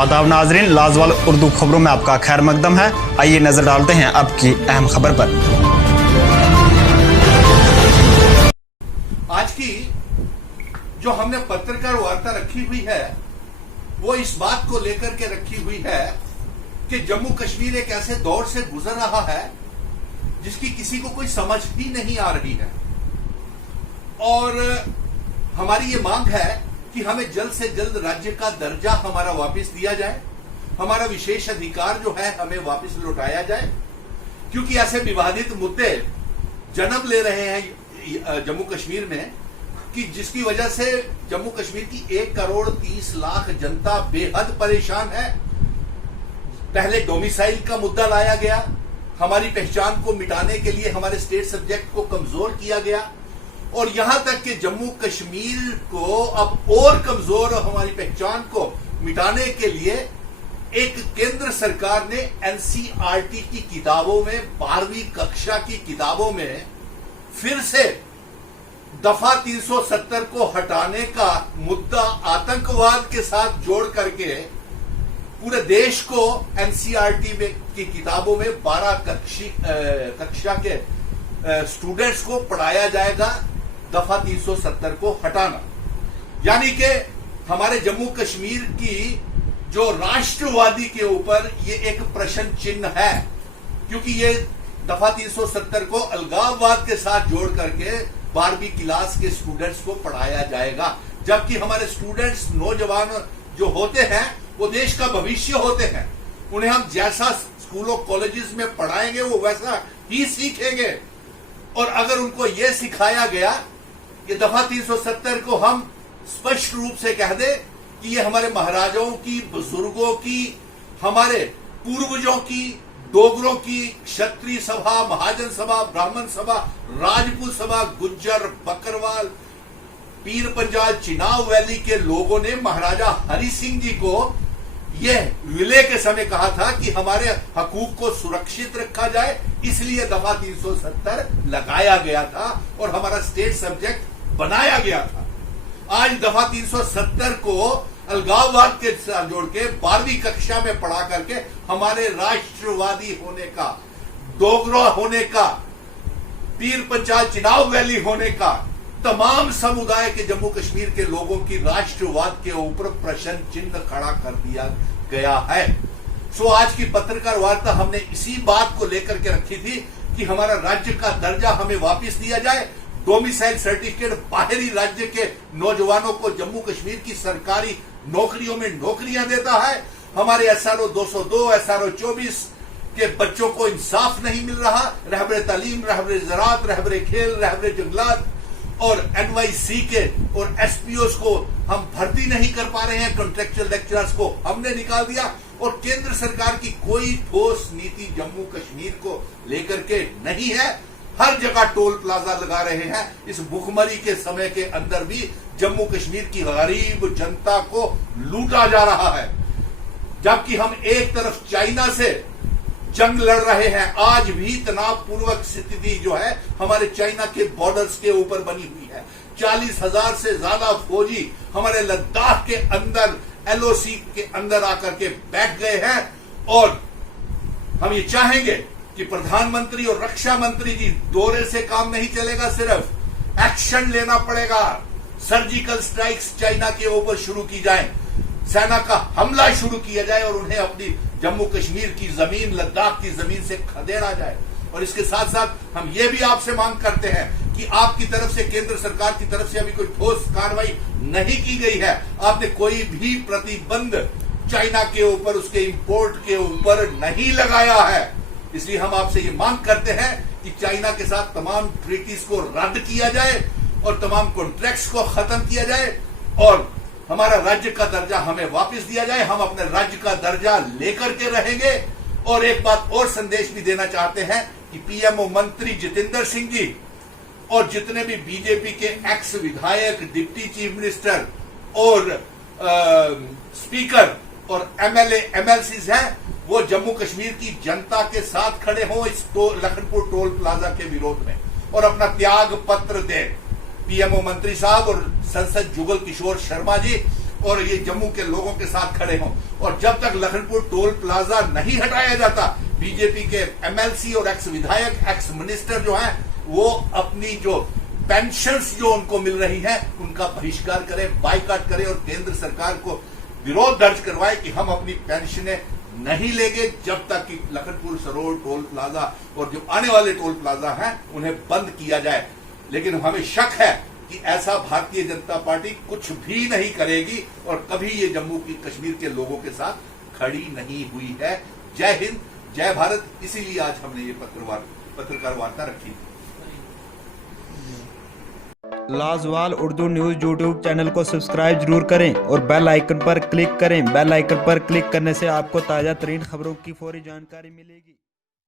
आदाब नाजरीन, लाजवाल उर्दू खबरों में आपका खैर मकदम है। आइए नजर डालते हैं अब की अहम खबर पर। आज की जो हमने पत्रकार वार्ता रखी हुई है वो इस बात को लेकर के रखी हुई है कि जम्मू कश्मीर एक ऐसे दौर से गुजर रहा है जिसकी किसी को कोई समझ ही नहीं आ रही है और हमारी ये मांग है कि हमें जल्द से जल्द राज्य का दर्जा हमारा वापस दिया जाए, हमारा विशेष अधिकार जो है हमें वापस लौटाया जाए, क्योंकि ऐसे विवादित मुद्दे जन्म ले रहे हैं जम्मू कश्मीर में कि जिसकी वजह से जम्मू कश्मीर की 1,30,00,000 जनता बेहद परेशान है। पहले डोमिसाइल का मुद्दा लाया गया, हमारी पहचान को मिटाने के लिए हमारे स्टेट सब्जेक्ट को कमजोर किया गया और यहां तक कि जम्मू कश्मीर को अब और कमजोर हमारी पहचान को मिटाने के लिए एक केंद्र सरकार ने एनसीईआरटी की किताबों में 12वीं कक्षा की किताबों में फिर से दफा 370 को हटाने का मुद्दा आतंकवाद के साथ जोड़ करके पूरे देश को एनसीईआरटी में की किताबों में 12 कक्षा के स्टूडेंट्स को पढ़ाया जाएगा दफा 370 को हटाना। यानी कि हमारे जम्मू कश्मीर की जो राष्ट्रवादी के ऊपर ये एक प्रश्न चिन्ह है, क्योंकि ये दफा 370 को अलगाववाद के साथ जोड़ करके 12वीं क्लास के स्टूडेंट्स को पढ़ाया जाएगा, जबकि हमारे स्टूडेंट्स नौजवान जो होते हैं वो देश का भविष्य होते हैं। उन्हें हम जैसा स्कूलों कॉलेजेस में पढ़ाएंगे वो वैसा ही सीखेंगे और अगर उनको यह सिखाया गया कि दफा 370 को हम स्पष्ट रूप से कह दे कि ये हमारे महाराजाओं की, बुजुर्गों की, हमारे पूर्वजों की, डोगरों की क्षत्रिय सभा, महाजन सभा, ब्राह्मण सभा, राजपूत सभा, गुज्जर, बकरवाल, पीर पंजाल, चिनाब वैली के लोगों ने महाराजा हरि सिंह जी को यह विलय के समय कहा था कि हमारे हकूक को सुरक्षित रखा जाए, इसलिए दफा 370 लगाया गया था और हमारा स्टेट सब्जेक्ट बनाया गया था। आज दफा 370 को अलगाववाद के साथ जोड़ के 12वीं कक्षा में पढ़ा करके हमारे राष्ट्रवादी होने का, डोगरा होने का, पीर पंचाल चिनाब वैली होने का, तमाम समुदाय के जम्मू कश्मीर के लोगों की राष्ट्रवाद के ऊपर प्रश्न चिन्ह खड़ा कर दिया गया है। सो आज की पत्रकार वार्ता हमने इसी बात को लेकर के रखी थी कि हमारा राज्य का दर्जा हमें वापस दिया जाए। डोमिसाइल सर्टिफिकेट बाहरी राज्य के नौजवानों को जम्मू कश्मीर की सरकारी नौकरियों में नौकरियां देता है। हमारे एसआरओ 202, एसआरओ 24 के बच्चों को इंसाफ नहीं मिल रहा। रहबरे तालीम, रहबरे ज़राअत, रहबरे खेल, रहबरे जंगलात और एनवाईसी के और एसपीओस को हम भर्ती नहीं कर पा रहे हैं। कॉन्ट्रेक्चुअल लेक्चरर्स को हमने निकाल दिया और केंद्र सरकार की कोई ठोस नीति जम्मू कश्मीर को लेकर के नहीं है। हर जगह टोल प्लाजा लगा रहे हैं। इस भुखमरी के समय के अंदर भी जम्मू कश्मीर की गरीब जनता को लूटा जा रहा है, जबकि हम एक तरफ चाइना से जंग लड़ रहे हैं। आज भी तनावपूर्वक स्थिति जो है हमारे चाइना के बॉर्डर्स के ऊपर बनी हुई है। 40,000 से ज्यादा फौजी हमारे लद्दाख के अंदर एलओसी के अंदर आकर के बैठ गए हैं और हम ये चाहेंगे कि प्रधानमंत्री और रक्षा मंत्री जी दौरे से काम नहीं चलेगा, सिर्फ एक्शन लेना पड़ेगा। सर्जिकल स्ट्राइक्स चाइना के ऊपर शुरू की जाए, सेना का हमला शुरू किया जाए और उन्हें अपनी जम्मू कश्मीर की जमीन, लद्दाख की जमीन से खदेड़ा जाए। और इसके साथ साथ हम ये भी आपसे मांग करते हैं कि आपकी तरफ से, केंद्र सरकार की तरफ से अभी कोई ठोस कार्रवाई नहीं की गई है। आपने कोई भी प्रतिबंध चाइना के ऊपर, उसके इंपोर्ट के ऊपर नहीं लगाया है। इसलिए हम आपसे ये मांग करते हैं कि चाइना के साथ तमाम ट्रीटीज को रद्द किया जाए और तमाम कॉन्ट्रैक्ट्स को खत्म किया जाए और हमारा राज्य का दर्जा हमें वापस दिया जाए। हम अपने राज्य का दर्जा लेकर के रहेंगे। और एक बात और संदेश भी देना चाहते हैं कि पीएमओ मंत्री जितेंद्र सिंह जी और जितने भी बीजेपी के एक्स विधायक, डिप्टी चीफ मिनिस्टर और स्पीकर और एमएलए, एमएलसीज हैं, वो जम्मू कश्मीर की जनता के साथ खड़े हों इस लखनपुर टोल प्लाजा के विरोध में और अपना त्याग पत्र दें। पीएमओ मंत्री साहब और संसद जुगल किशोर शर्मा जी और ये जम्मू के लोगों के साथ खड़े हों। और जब तक लखनपुर टोल प्लाजा नहीं हटाया जाता, बीजेपी के एमएलसी और एक्स विधायक, एक्स मिनिस्टर जो हैं, वो अपनी जो पेंशन्स जो उनको मिल रही हैं उनका बहिष्कार करें, बाइकाट करें और केंद्र सरकार को विरोध दर्ज करवाए कि हम अपनी पेंशनें नहीं लेंगे जब तक कि लखनपुर सरोवर टोल प्लाजा और जो आने वाले टोल प्लाजा हैं उन्हें बंद किया जाए। लेकिन हमें शक है कि ऐसा भारतीय जनता पार्टी कुछ भी नहीं करेगी और कभी ये जम्मू की कश्मीर के लोगों के साथ खड़ी नहीं हुई है। जय हिंद, जय भारत। इसीलिए आज हमने ये पत्रकार वार्ता रखी। लाजवाल उर्दू न्यूज़ यूट्यूब चैनल को सब्सक्राइब जरूर करें और बेल आइकन पर क्लिक करें। बेल आइकन पर क्लिक करने से आपको ताज़ा तरीन खबरों की फौरी जानकारी मिलेगी।